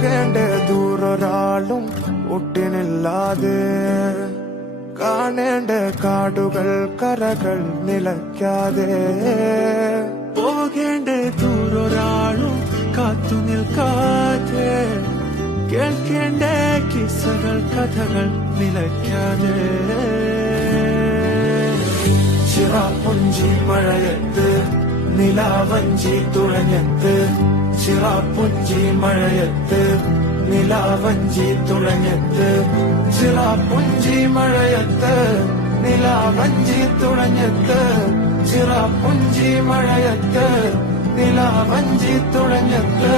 പോകേണ്ട ദൂരൊരാളും ഒട്ടിനില്ലാതെ കാണേണ്ട കാടുകൾ കരകൾ നിലയ്ക്കാതെ പോകേണ്ട ദൂരൊരാളും കാത്തു നിൽക്കാതെ കേൾക്കേണ്ട കിസ്സകൾ കഥകൾ നിലയ്ക്കാതെ ചിറാപ്പുഞ്ചി മഴയത്ത് നിലാവഞ്ചി തുഴഞ്ഞത്ത് ചിറാപ്പുഞ്ചി മഴയത്ത് നിലാവഞ്ചി തുഴഞ്ഞത്ത് ചിറാപ്പുഞ്ചി മഴയത്ത് നിലാവഞ്ചി തുഴഞ്ഞത്ത് ചിറാപ്പുഞ്ചി മഴയത്ത് നിലാവഞ്ചി തുഴഞ്ഞത്ത്